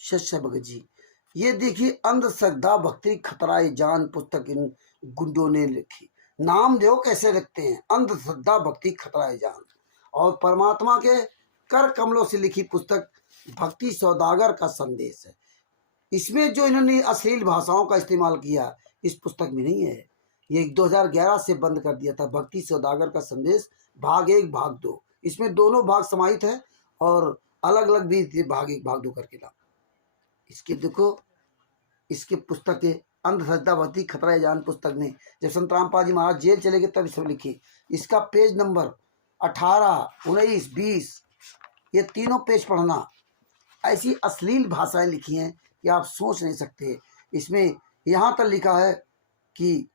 शस्य भगत जी, ये देखिए अंधश्रद्धा भक्ति खतराए जान पुस्तक इन गुंडों ने लिखी। नाम देखो कैसे रखते हैं, अंधश्रद्धा भक्ति खतराए जान। और परमात्मा के कर कमलों से लिखी पुस्तक भक्ति सौदागर का संदेश है। इसमें जो इन्होंने अश्लील भाषाओं का इस्तेमाल किया इस पुस्तक में नहीं है। ये 2011 से बंद कर दिया था। भक्ति सौदागर का संदेश भाग 1 भाग 2, इसमें दोनों भाग समाहित है और अलग अलग भी थे, भाग 1 भाग 2 करके ना। इसके देखो, इसके पुस्तक है अंधश्रद्धा भक्ति खतरा जान पुस्तक में जब संत रामपाल जी महाराज जेल चले गए तब सब लिखी। इसका पेज नंबर 18, 19, 20 ये तीनों पेज पढ़ना। ऐसी अश्लील भाषाएं लिखी हैं कि आप सोच नहीं सकते। इसमें यहाँ तक लिखा है कि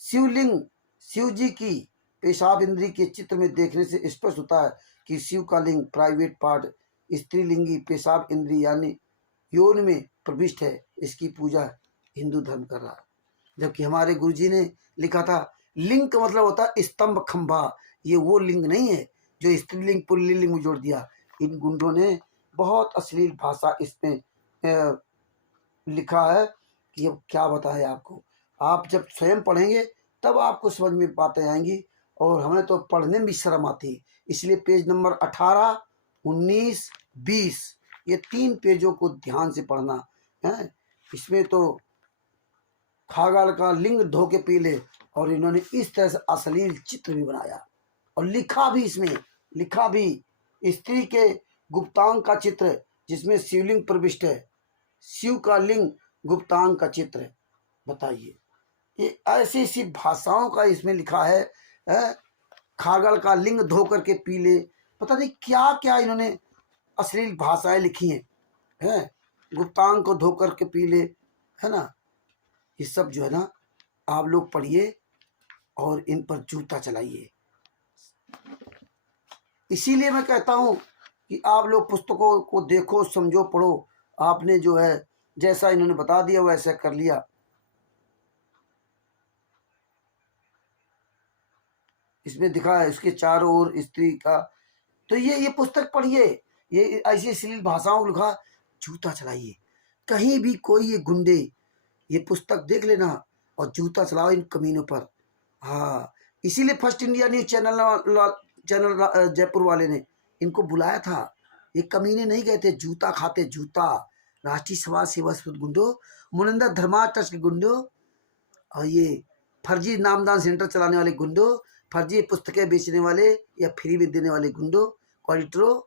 शिवलिंग, शिव जी की पेशाब इंद्री के चित्र में देखने से स्पष्ट होता है कि शिव का लिंग प्राइवेट पार्ट स्त्रीलिंगी पेशाब इंद्री यानी योनि में प्रविष्ट है। इसकी पूजा हिंदू धर्म कर रहा है। जबकि हमारे गुरुजी ने लिखा था लिंग का मतलब होता है स्तंभ खंभा। ये वो लिंग नहीं है जो स्त्रीलिंग पुल्लिंग में जोड़ दिया। इन गुंडों ने बहुत अश्लील भाषा इसमें लिखा है कि अब क्या बताएं आपको। आप जब स्वयं पढ़ेंगे तब आपको समझ में बातें आएंगी और हमें तो पढ़ने में भी शर्म आती है। इसलिए पेज नंबर 18, 19, 20 ये 3 पेजों को ध्यान से पढ़ना है। इसमें तो खागड़ का लिंग धो के पी ले और इन्होंने इस तरह से अश्लील चित्र भी बनाया और लिखा भी। इसमें लिखा भी स्त्री के गुप्तांग का चित्र जिसमें शिवलिंग प्रविष्ट है, शिव का लिंग गुप्तांग का चित्र है। बताइए, ये ऐसी ऐसी भाषाओं का इसमें लिखा है, खागड़ का लिंग धो करके पी ले। पता नहीं क्या क्या इन्होंने अश्लील भाषाएं लिखी हैं, गुप्तांग को धो करके पी ले, है ना। ये सब जो है ना आप लोग पढ़िए और इन पर जूता चलाइए। इसीलिए मैं कहता हूँ कि आप लोग पुस्तकों को देखो, समझो, पढ़ो। आपने जो है जैसा इन्होंने बता दिया वैसा कर लिया। इसमें दिखा है इसके चारों ओर स्त्री का। तो ये पुस्तक पढ़िए। ये ऐसी अश्लील भाषाओं को लिखा, जूता चलाइए। कहीं भी कोई ये गुंडे ये पुस्तक देख लेना और जूता चलाओ इन कमीनों पर। हाँ, इसीलिए first India news channel Jaipur वाले ने इनको बुलाया था। ये कमीने नहीं गए थे, जूता खाते जूता। राष्ट्रीय समाज सेवा गुंडो, मुनिंदर धर्मा ट्रस्ट के गुंडो और ये फर्जी नामदान सेंटर चलाने वाले गुंडो, फर्जी पुस्तकें बेचने वाले या फ्री में देने वाले गुंडो, ऑडिटरों,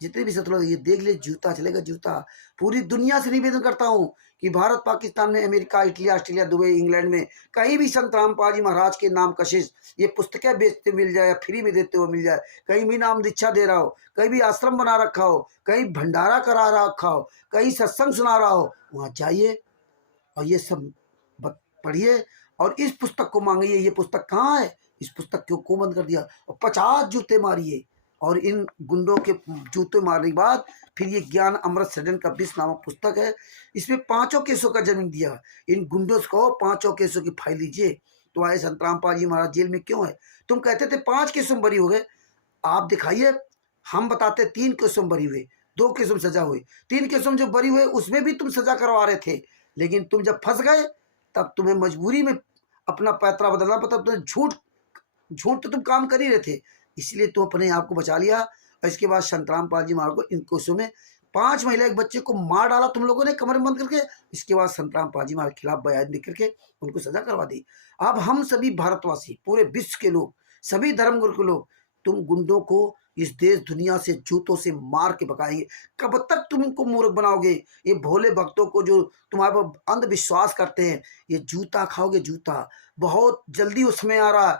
जितने भी शत्रु ये देख ले, जूता चलेगा जूता। पूरी दुनिया से निवेदन करता हूँ कि भारत, पाकिस्तान में, America, Italy, Australia, Dubai, England में कहीं भी संत रामपाल जी महाराज के नाम कशिश ये पुस्तकें बेचते मिल जाए या फ्री में देते हुए मिल जाए, कहीं भी नाम दीक्षा दे रहा हो, कहीं भी आश्रम बना रखा हो, कहीं भंडारा करा रखा हो, कहीं सत्संग सुना रहा हो, वहाँ जाइए और ये सब पढ़िए और इस पुस्तक को मांगिए। ये पुस्तक कहाँ है? इस पुस्तक को बंद कर दिया और 50 जूते मारिए। और इन गुंडों के जूते मारने के बाद फिर ये ज्ञान अमृत सदन का 20 नामक पुस्तक है। इसमें 5 केसों का जन्म दिया। इन गुंडों को 5 केसों की फाइल लीजिए। तो आए संत रामपाल जी महाराज जेल में क्यों है? तुम कहते थे 5 केसों में बरी हो गए, आप दिखाइए। हम बताते 3 केसों में बरी हुए, 2 केसों में सजा हुई। 3 केसों में जो बरी हुए उसमें भी तुम सजा करवा रहे थे, लेकिन तुम जब फंस गए तब तुम्हें मजबूरी में अपना पैतरा बदलना पड़ा। तुम्हें झूठ तो तुम काम कर ही रहे थे, इसलिए तुम अपने आप को बचा लिया। और इसके बाद संत रामपाल जी महाराज को इन केसों में 5 महिला एक बच्चे को मार डाला तुम लोगों ने कमरे में बंद करके। इसके बाद संत रामपाल जी महाराज के खिलाफ बयान लिख करके उनको सजा करवा दी। अब हम सभी भारतवासी, पूरे विश्व के लोग, सभी धर्म गुरु के लोग तुम गुंडों को इस देश दुनिया से जूतों से मार के भगाएंगे। कब तक तुम इनको मूर्ख बनाओगे? ये भोले भक्तों को जो तुम्हारे पर अंधविश्वास करते हैं, ये जूता खाओगे जूता। बहुत जल्दी वो समय आ रहा है।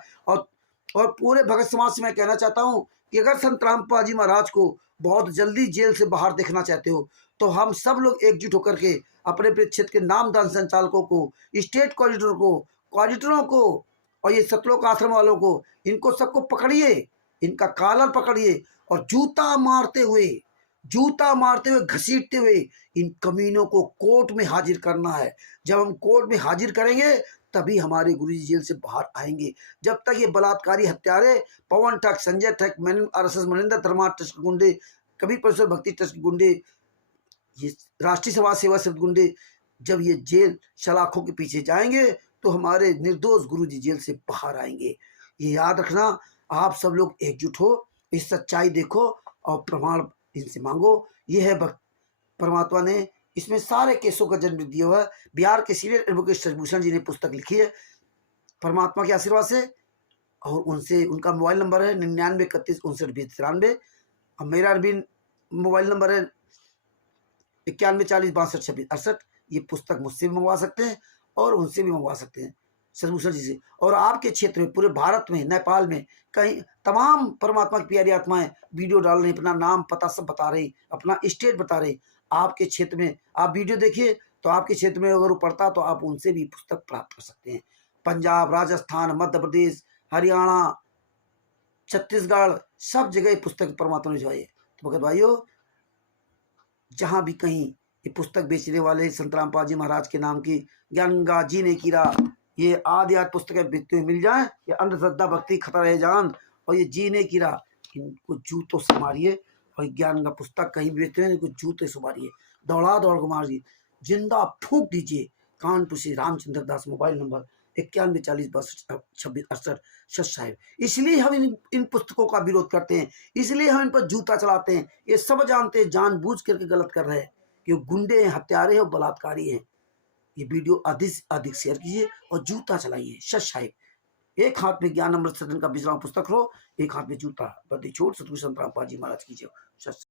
और पूरे भगत समाज से मैं कहना चाहता हूँ कि अगर संत रामपाल जी महाराज को बहुत जल्दी जेल से बाहर देखना चाहते हो तो हम सब लोग एकजुट होकर के अपने अपने क्षेत्र के नामदान संचालकों को, स्टेट कोऑर्डिनेटरों को और ये सतलोक आश्रम वालों को, इनको सबको पकड़िए, इनका कॉलर पकड़िए और जूता मारते हुए घसीटते हुए इन कमीनों को कोर्ट में हाजिर करना है। जब हम कोर्ट में हाजिर करेंगे तभी हमारे गुरुजी जेल से बाहर आएंगे। जब तक ये बलात्कारी हत्यारे पवन ठग, संजय ठग, RSS मनिंदर धर्मा ट्रस्ट गुंडे, कबीर परमेश्वर भक्ति ट्रस्ट गुंडे, ये राष्ट्रीय समाज सेवा से गुंडे जब ये जेल सलाखों के पीछे जाएंगे तो हमारे निर्दोष गुरुजी जेल से बाहर आएंगे। ये याद रखना। आप सब लोग एकजुट हो, इस सच्चाई देखो और प्रमाण इनसे मांगो। ये है परमात्मा ने इसमें सारे केसों का जन्म दिया हुआ है। बिहार के सीनियर एडवोकेट शशिभूषण जी ने पुस्तक लिखी है परमात्मा के आशीर्वाद से, और उनसे उनका मोबाइल नंबर है 9931592093 और मेरा भी मोबाइल नंबर है 9140626268। ये पुस्तक मुझसे भी मंगवा सकते हैं और उनसे भी मंगवा सकते हैं शशिभूषण जी से। और आपके क्षेत्र में, पूरे भारत में, नेपाल में, कहीं तमाम परमात्मा की प्यारी आत्माएं वीडियो डाल रही, अपना नाम पता सब बता रही, अपना स्टेट बता रही। आपके क्षेत्र में आप वीडियो देखिए तो आपके क्षेत्र में अगर वो पढ़ता तो आप उनसे भी पुस्तक प्राप्त कर सकते हैं। पंजाब, राजस्थान, मध्य प्रदेश, हरियाणा, छत्तीसगढ़, सब जगह पुस्तक परमात्मा ने भिजवाई है। तो भगत भाइयों, जहां भी कहीं ये पुस्तक बेचने वाले संत रामपाल जी महाराज के नाम की गंगा जीने की राह, ये आदि पुस्तकें बेचते हुए मिल जाए, ये अंधश्रद्धा भक्ति खतरा है जान और ये जीने की राह, इनको जूतों से मारिए। और ज्ञान का पुस्तक कहीं भी बेचते हैं इनको जूते से मारिए, दौड़ को मारिए, जिंदा फूंक दीजिए। कानपुर से रामचंद्र दास, मोबाइल नंबर 9140622668। सच साहिब, इसलिए हम इन पुस्तकों का विरोध करते हैं, इसलिए हम इन पर जूता चलाते हैं। ये सब जानते हैं जानबूझ करके गलत कर रहे हैं कि वो गुंडे हैं, हत्यारे हैं और बलात्कारी हैं। ये वीडियो अधिक से अधिक शेयर कीजिए और जूता चलाइए। सच साहिब, एक हाथ में ज्ञान अमृत सदन का विश्राम पुस्तक हो, एक हाथ में जूता। बदी छोड़ सतगुरु संत रामपाल जी महाराज की जय। सच।